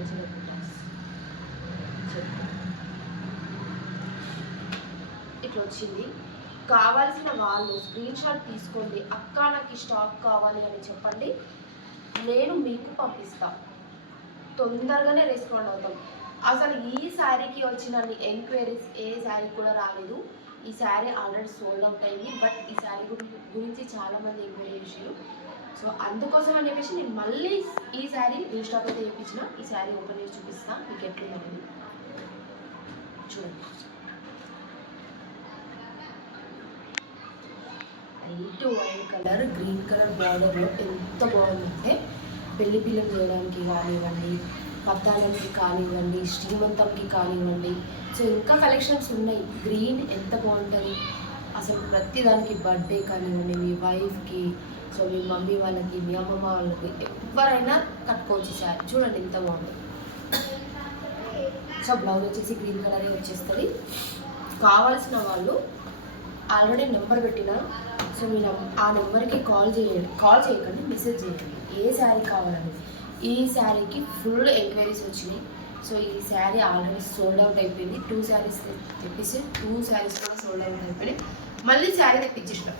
వచ్చిన బుటాస్ ఇట్లా వచ్చింది. కావాల్సిన వాళ్ళు స్క్రీన్ షాట్ తీసుకోండి. అక్క నాకు ఈ స్టాక్ కావాలి అని చెప్పండి, నేను మీకు పంపిస్తా. తొందరగానే రెస్పాండ్ అవుతాం. అసలు ఈ శారీకి వచ్చినన్ని ఎంక్వైరీస్ ఏ శారీ కూడా రాలేదు. ఈ శారీ ఆల్రెడీ సోల్డ్ అవుట్ అయింది. బట్ ఈ శారీ గురించి చాలామంది ఎంక్వైరీ చేశారు. సో అందుకోసం అని చెప్పేసి నేను మళ్ళీ ఈ శారీ రీస్టాక్ అయితే చేయించిన. ఈ శారీ ఓపెన్ చేసి చూపిస్తాను మీకు ఎట్లుందనేది. చూడండి, light white colour green colour బార్డర్లో ఎంత బాగుందంటే పెళ్లి పిల్లలు చేయడానికి కానివ్వండి, పద్దాలకి కానివ్వండి, శ్రీమంతంకి కానివ్వండి. సో ఇంకా కలెక్షన్స్ ఉన్నాయి. గ్రీన్ ఎంత బాగుంటుంది అసలు, ప్రతి దానికి బర్త్డే కానివ్వండి, మీ వైఫ్కి, సో మీ మమ్మీ వాళ్ళకి, మీ అమ్మమ్మ వాళ్ళకి ఎవరైనా కట్టుకోవచ్చు శారీ. చూడండి ఎంత బాగుంది. సో బ్లౌజ్ వచ్చేసి గ్రీన్ కలరే వచ్చేస్తుంది. కావాల్సిన వాళ్ళు ఆల్రెడీ నెంబర్ పెట్టిన, సో మీరు ఆ నెంబర్కి కాల్ చేయకండి, మెసేజ్ చేయండి ఏ శారీ కావాలని. ఈ శారీకి ఫుల్ ఎంక్వైరీస్ వచ్చినాయి. సో ఈ శారీ ఆల్రెడీ సోల్డ్ అవుట్ అయిపోయింది. 2 శారీస్ తెప్పిస్తే 2 శారీస్ కూడా సోల్డ్ అవుట్ అయిపోయినాయి. మళ్ళీ శారీ తెప్పించేసిన.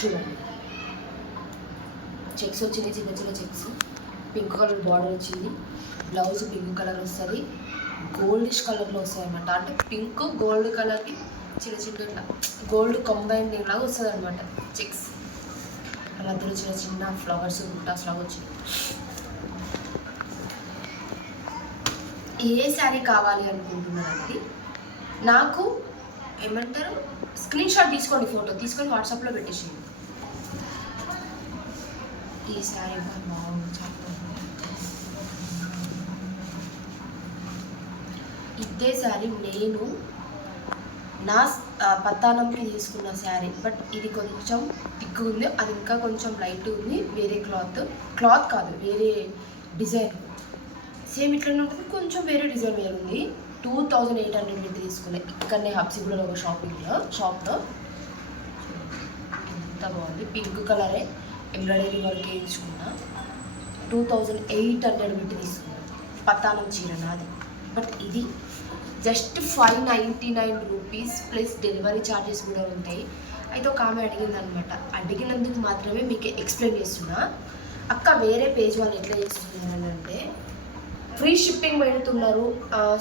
చూడండి, చెక్స్ వచ్చింది, చిన్న చిన్న చెక్స్. పింక్ కలర్ బార్డర్ వచ్చింది. బ్లౌజ్ పింక్ కలర్ వస్తుంది, గోల్డిష్ కలర్లో వస్తాయి అనమాట. అంటే పింక్ గోల్డ్ కలర్కి చిన్న చిన్న గోల్డ్ కంబైన్ లాగా వస్తుంది అనమాట చెక్స్. మధ్యలో చిన్న చిన్న ఫ్లవర్స్ బుట్టాస్ లాగా వచ్చింది. ఏ శారీ కావాలి అనుకుంటున్నారండి, నాకు ఏమంటారు స్క్రీన్ షాట్ తీసుకోండి, ఫోటో తీసుకొని వాట్సాప్లో పెట్టేసేయండి. ఈ శారీ బాగుంది, చాలా ఇదే శారీ నేను నా పత్తానంకి తీసుకున్న శారీ. బట్ ఇది కొంచెం థిక్ ఉంది, అది ఇంకా కొంచెం లైట్ ఉంది. వేరే క్లాత్ కాదు, వేరే డిజైన్. సేమ్ ఇట్లనే ఉంటుంది, కొంచెం వేరే డిజైన్ వేరే ఉంది. 2800 పెట్టి తీసుకున్నాయి ఇక్కడనే హబ్సిగూడలో ఒక షాప్లో. ఎంత బాగుంది, పింక్ కలరే ఎంబ్రాయిడరీ వర్క్ వేయించుకున్నా. 2800 పెట్టి తీసుకున్నాను పత్తానం చీర నాది. బట్ ఇది just 599 rupees plus delivery charges కూడా ఉంటాయి. అయితే ఒక ఆమె అడిగిందనమాట, అడిగినందుకు మాత్రమే మీకు ఎక్స్ప్లెయిన్ చేస్తున్నా. అక్క వేరే పేజ్ వాళ్ళు ఎట్లా చేస్తున్నారు అంటే ఫ్రీ షిప్పింగ్ పెడుతున్నారు,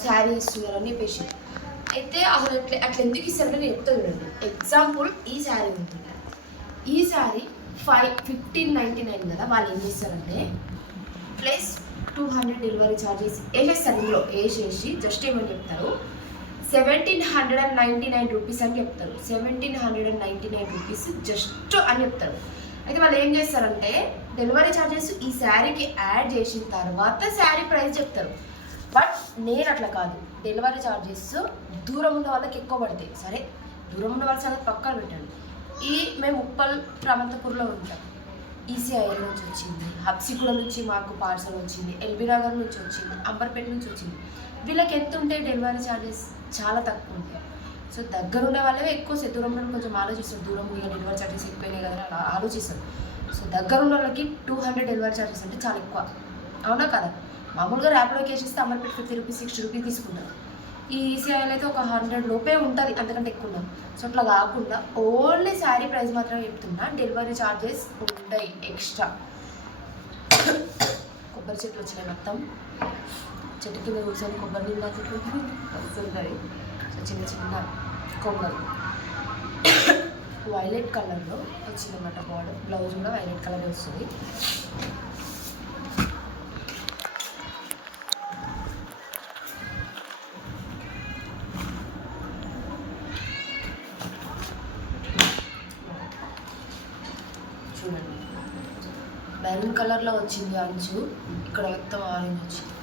శారీ ఇస్తున్నారు అని చెప్పేసి. అయితే అసలు అట్లా ఎందుకు ఇస్తారంటే నేను చెప్తా చూడండి. ఎగ్జాంపుల్ ఈ శారీ ఉంటుంది, ఈ శారీ 1599 కదా. వాళ్ళు ఏం చేస్తారంటే ప్లస్ 200 డెలివరీ ఛార్జెస్ వేసేస్తారు. ఇందులో వేసేసి జస్ట్ ఏమని చెప్తారు, 1799 రూపీస్ అని చెప్తారు. 1799 రూపీస్ జస్ట్ అని చెప్తారు. అయితే వాళ్ళు ఏం చేస్తారంటే డెలివరీ ఛార్జెస్ ఈ శారీకి యాడ్ చేసిన తర్వాత శారీ ప్రైస్ చెప్తారు. బట్ నేను అట్లా కాదు, డెలివరీ ఛార్జెస్ దూరం ఉన్న వాళ్ళకి ఎక్కువ పడతాయి. సరే, దూరం ఉన్న వాళ్ళ సంగతి పక్కన పెట్టండి. మేము ఉప్పల్ రామంతపూర్లో ఉంటాం. ఈసీఐఎల్ నుంచి వచ్చింది, హబ్సిగూడ నుంచి మాకు పార్సల్ వచ్చింది, ఎల్బీ నగర్ నుంచి వచ్చింది, అంబర్పేట నుంచి వచ్చింది. వీళ్ళకి ఎంత ఉంటాయి డెలివరీ ఛార్జెస్? చాలా తక్కువ ఉంటాయి. సో దగ్గర ఉండే వాళ్ళే ఎక్కువ, దూరం ఉన్న కొంచెం ఆలోచిస్తారు, దూరం డెలివరీ ఛార్జెస్ ఎక్కువైనాయి కదా అలా ఆలోచిస్తారు. సో దగ్గర ఉన్న వాళ్ళకి 200 డెలివరీ ఛార్జెస్ అంటే చాలా ఎక్కువ, అవునా కదా? మామూలుగా ర్యాపిడో కేసు ఇస్తే అంబర్పేట 50 రూపీస్ 60 రూపీస్ తీసుకుంటారు. ఈ ఈసీఐలో అయితే ఒక 100 లోపే ఉంటుంది, అంతకంటే ఎక్కువ ఉండదు. సో అట్లా కాకుండా ఓన్లీ శారీ ప్రైస్ మాత్రమే చెప్తున్నా, డెలివరీ ఛార్జెస్ ఉంటాయి ఎక్స్ట్రా. కొబ్బరి చెట్లు వచ్చినాయి మొత్తం, చెట్టు కింద కూర్చొని కొబ్బరి నీళ్ళ చెట్లు వస్తుంటాయి. సో చిన్న చిన్న కొబ్బరి వైలెట్ కలర్లో వచ్చిందన్నమాట బార్డర్. బ్లౌజ్ కూడా వైలెట్ కలర్ వస్తుంది. చూడండి, మెరూన్ కలర్లో వచ్చింది అంచు, ఇక్కడ మొత్తం ఆరెంజ్ వచ్చింది.